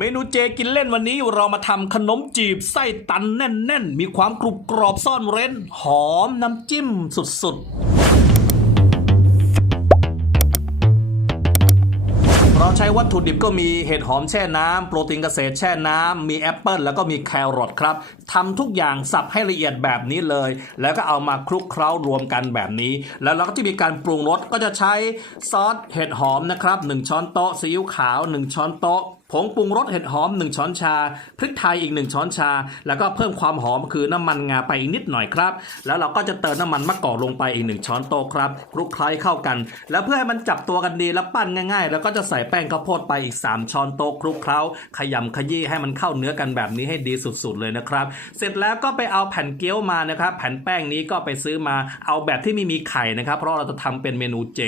เมนูเจกินเล่นวันนี้เรามาทำขนมจีบไส้ตันแน่น ๆ มีความกรุบกรอบซ่อนเร้น หอมน้ำจิ้มสุด ๆ เราใช้วัตถุดิบก็มีเห็ดหอมแช่น้ำ โปรตีนเกษตรแช่น้ำ มีแอปเปิลแล้วก็มีแครอทครับทำทุกอย่างสับให้ละเอียดแบบนี้เลย แล้วก็เอามาคลุกเคล้ารวมกันแบบนี้ แล้วเราก็จะมีการปรุงรสก็จะใช้ซอสเห็ดหอมนะครับ 1 ช้อนโต๊ะซีอิ๊วขาว 1 ช้อนโต๊ะผงปรุงรสเห็ดหอม 1 ช้อนชา พริกไทยอีก 1 ช้อนชา แล้วก็เพิ่มความหอมคือน้ำมันงาไปอีกนิดหน่อยครับ แล้วเราก็จะเติมน้ำมันมะกอกลงไปอีก 1 ช้อนโต๊ะครับคลุกเคล้าเข้ากัน แล้วเพื่อให้มันจับตัวกันดีแล้วปั้นง่ายๆ แล้วก็จะใส่แป้งข้าวโพดไปอีก 3 ช้อนโต๊ะคลุกเคล้า ขยำขยี้ให้มันเข้าเนื้อกันแบบนี้ให้ดีสุดๆเลยนะครับ เสร็จแล้วก็ไปเอาแผ่นเกี๊ยวมานะครับ แผ่นแป้งนี้ก็ไปซื้อมาเอาแบบที่ไม่มีไข่นะครับ เพราะเราจะทำเป็นเมนูเจ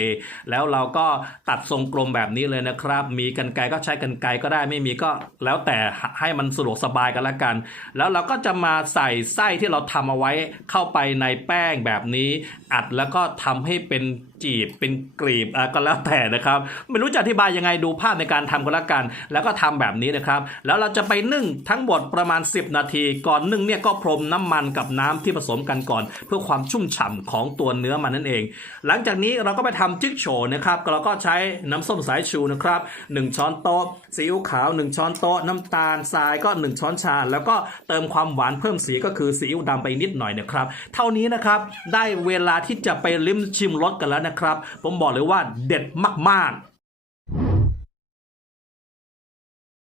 แล้วเราก็ตัดทรงกลมแบบนี้เลยนะครับ มีกันไกก็ใช้กันไกรก็ได้ไม่มีก็แล้วแต่ให้มันสะดวกสบายกันละกัน แล้วเราก็จะมาใส่ไส้ที่เราทำเอาไว้เข้าไปในแป้งแบบนี้ อัดแล้วก็ทำให้เป็น จีบเป็นกลีบอะก็แล้วแต่นะครับไม่รู้จะอธิบายยังไงดูภาพในการทำก็แล้วกัน แล้วก็ทำแบบนี้นะครับ แล้วเราจะไปนึ่งทั้งหมดประมาณ 10 นาที ก่อนนึ่งเนี่ยก็พรมน้ำมันกับน้ำที่ผสมกันก่อน เพื่อความชุ่มฉ่ำของตัวเนื้อมันนั่นเอง หลังจากนี้เราก็ไปทำจิ๊กโฉนะครับเราก็ใช้น้ำส้มสายชูนะครับ1ช้อนโต๊ะซีอิ๊วขาว 1 ช้อนโต๊ะน้ำตาลทรายก็ 1 ช้อนชา แล้วก็เติมความหวานเพิ่มสีก็คือซีอิ๊วดำไปนิดหน่อยนะครับ เท่านี้นะครับได้เวลาที่จะไปลิ้มชิมรสกันแล้วนะครับ ผมบอกเลยว่าเด็ดมาก